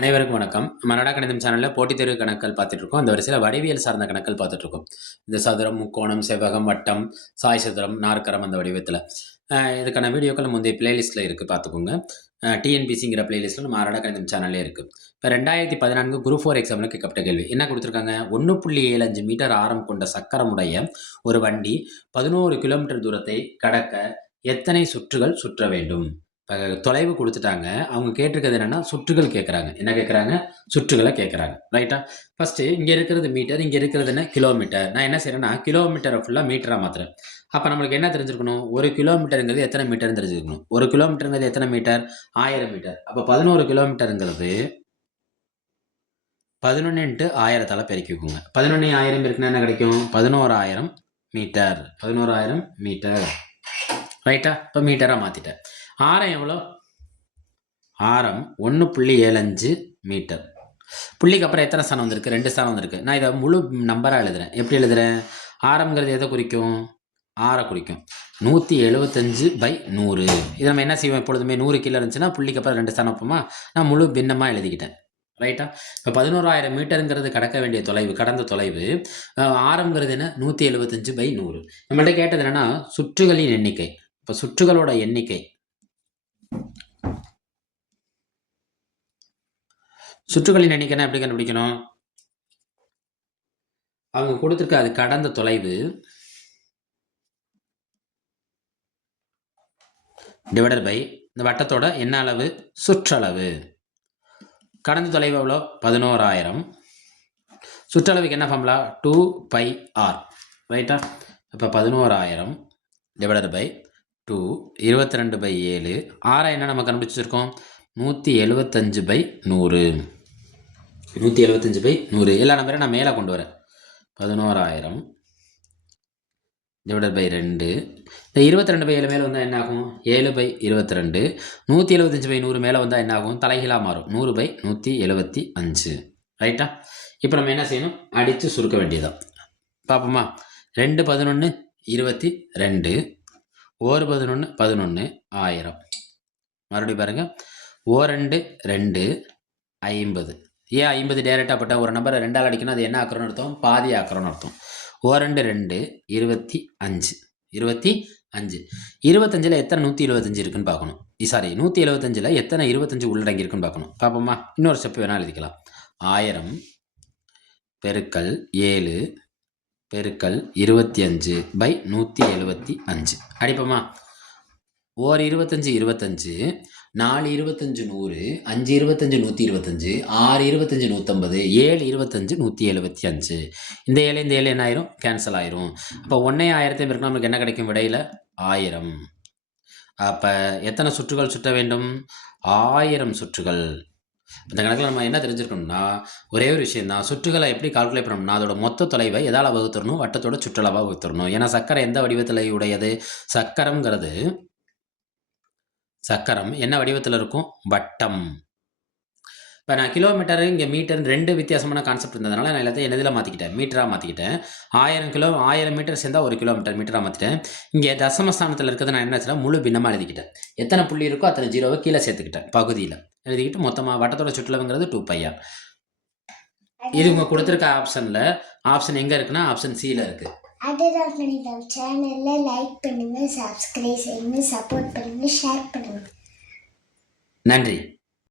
அனைவருக்கும் வணக்கம். மனடா கணிதம் சேனலில் போட்டித் தேர்வு கணக்குகள் பார்த்துட்டு இருக்கோம். அந்த வரிசையில் வடிவியல் சார்ந்த கணக்குகள் பார்த்துட்டு இருக்கோம். இந்த சதுரம், முக்கோணம், செவ்வகம், வட்டம், சாய் சதுரம், நாற்கரம் அந்த வடிவத்தில் இதுக்கான வீடியோக்கள் முந்தைய பிளேலிஸ்ட்டில் இருக்குது, பார்த்துக்கோங்க. டிஎன்பிசிங்கிற பிளேலிஸ்ட்டில் நம்ம மனடா கணிதம் சேனல்லே இருக்குது. இப்போ 2014 குரூப் 4 எக்ஸாமில் கேட்கப்பட்ட கேள்வி என்ன கொடுத்துருக்காங்க? 1.75 மீட்டர் ஆரம் கொண்ட சக்கரமுடைய ஒரு வண்டி 11 கிலோமீட்டர் தூரத்தை கடக்க எத்தனை சுற்றுகள் சுற்ற வேண்டும்? தொலைவு கொடுத்துட்டாங்க. அவங்க கேட்டிருக்கிறது என்னன்னா சுற்றுகள் கேட்குறாங்க. என்ன கேட்குறாங்க? சுற்றுகளை கேட்குறாங்க. ரைட்டா? ஃபஸ்ட்டு இங்கே இருக்கிறது மீட்டர், இங்கே இருக்கிறது என்ன? கிலோமீட்டர். நான் என்ன செய்கிறேன்னா கிலோமீட்டரை ஃபுல்லாக மீட்டராக மாற்றுறேன். அப்போ நம்மளுக்கு என்ன தெரிஞ்சிருக்கணும்? ஒரு கிலோமீட்டருங்கிறது எத்தனை மீட்டர்னு தெரிஞ்சுக்கணும். ஒரு கிலோமீட்டருங்கிறது எத்தனை மீட்டர்? 1000 மீட்டர். அப்போ 11 கிலோமீட்டருங்கிறது 11 × 1000 பெருக்கிக்குங்க. 11 1000 இருக்குன்னா என்ன கிடைக்கும்? 11,000 மீட்டர். 11,000 மீட்டர். ரைட்டா? இப்போ மீட்டராக மாற்றிட்டேன். ஆரம் எவ்வளோ? ஆரம் 1.75 மீட்டர். புள்ளிக்கு அப்புறம் எத்தனை ஸ்தானம் வந்திருக்கு? 2 ஸ்தானம் வந்திருக்கு. நான் இதை முழு நம்பராக எழுதுகிறேன். எப்படி எழுதுகிறேன்? ஆரம்ங்கிறது எதை குறிக்கும்? ஆரை குறிக்கும். 175/100. இதை நம்ம என்ன செய்வோம்? எப்பொழுதுமே 100 கீழே இருந்துச்சுன்னா புள்ளிக்கு அப்புறம் 2 ஸ்தானம் வைப்போமா? நான் முழு பின்னமாக எழுதிக்கிட்டேன். ரைட்டா? இப்போ 11,000 மீட்டருங்கிறது கடக்க வேண்டிய தொலைவு, கடந்த தொலைவு. ஆரம்ங்கிறது என்ன? 175/100. நம்மள்ட்ட கேட்டது என்னென்னா சுற்றுகளின் எண்ணிக்கை. இப்போ சுற்றுகளோட எண்ணிக்கை, சுற்றுகளின் எண்ணிக்கைனா எப்படி கண்டுபிடிக்கணும்? அவங்க கொடுத்துருக்க அது கடந்த தொலைவு டிவைடட் பை இந்த வட்டத்தோட என்ன அளவு? சுற்றளவு. கடந்த தொலைவு எவ்வளோ? 11,000. சுற்றளவுக்கு என்ன ஃபார்முலா? 2πr. ரைட்டா? இப்போ 11,000 டிவைடட் பை 2 22/7. ஆரம் என்ன நம்ம கண்டுபிடிச்சிருக்கோம்? 175/100. 175/100. எல்லா நம்பரையும் நான் மேலே கொண்டு வரேன். 11,000 டிவைடட் பை 2. இந்த 22/7 மேலே வந்தால் என்ன ஆகும்? 7/22. 175/100 மேலே வந்தால் என்ன ஆகும்? தலைகீழாக மாறும். 100/175. ரைட்டா? இப்போ நம்ம என்ன செய்யணும்? அடித்து சுருக்க வேண்டியதான். பார்ப்போமா? 2 11 22. 1 11 11 1000. மறுபடியும் பாருங்கள். 2 2 50. ஏன் 50 டேரெக்டாக போட்டால் ஒரு நம்பரை 2ஆல் அடிக்கணும், அது என்ன ஆக்குறோன்னு அர்த்தம்? பாதி ஆக்குறோன்னு அர்த்தம். 2 2 25. 25. 25ல் எத்தனை 175 இருக்குன்னு பார்க்கணும். சாரி, 175ல் எத்தனை 25 உள்ளடங்கி இருக்குன்னு பார்க்கணும். பார்ப்போமா? இன்னொரு ஸ்டெப் வேணால் எழுதிக்கலாம். 1000 பெருக்கல் 7 பெருக்கல் 25/175. அடிப்போமா? 1 25 25, 4 25 100, 5 25 125, 6 25 150, 7 25 175. இந்த 7 என்ன ஆயிரும்? கேன்சல் ஆயிரும். அப்போ 1000 பெருக்கினா நமக்கு என்ன கிடைக்கும்? விடையில் 1000. அப்போ எத்தனை சுற்றுகள் சுற்ற வேண்டும்? 1000 சுற்றுகள். இந்த கணக்கில் நம்ம என்ன தெரிஞ்சிருக்கணும்னா ஒரே ஒரு விஷயம் தான். சுற்றுகளை எப்படி கால்குலேட் பண்ணணும்னா அதோட மொத்த தொலைவை எதால் வகுத்துடணும்? வட்டத்தோட சுற்றளவாக வகுத்துடணும். ஏன்னா சக்கரம் எந்த வடிவத்தில் உடையது? சக்கரம் என்ன வடிவத்தில் இருக்கும்? வட்டம். இப்போ நான் கிலோமீட்டரு இங்கே மீட்டர் 2 வித்தியாசமான கான்செப்ட் இருந்ததுனால நான் எல்லாத்தையும் என்னதில் மாற்றிக்கிட்டேன்? மீட்டராக மாற்றிக்கிட்டேன். 1000 மீட்டர் சேர்ந்தால் 1 கிலோமீட்டர் மீட்டராக மாற்றிட்டேன். இங்கே தசமஸ்தானத்தில் இருக்கிறது நான் என்ன வச்சுட்டேன்? முழு பின்னமாக எழுதிக்கிட்டேன். எத்தனை புள்ளி இருக்கோ அத்தனை ஜீரோவை கீழே சேர்த்துக்கிட்டேன். பகுதியில் எழுதிக்கிட்டு மொத்தமாக வட்டத்தோட சுற்றளவுங்கிறது 2πr. இது உங்க கொடுத்துருக்க ஆப்ஷனில் ஆப்ஷன் எங்கே இருக்குன்னா ஆப்ஷன் சியில் இருக்குது. மனடா கணிதம் சேனலை லைக் பண்ணுங்கள், சப்ஸ்கிரைப் செய்யுங்க, சப்போர்ட் பண்ணுங்கள், ஷேர் பண்ணுங்கள். நன்றி.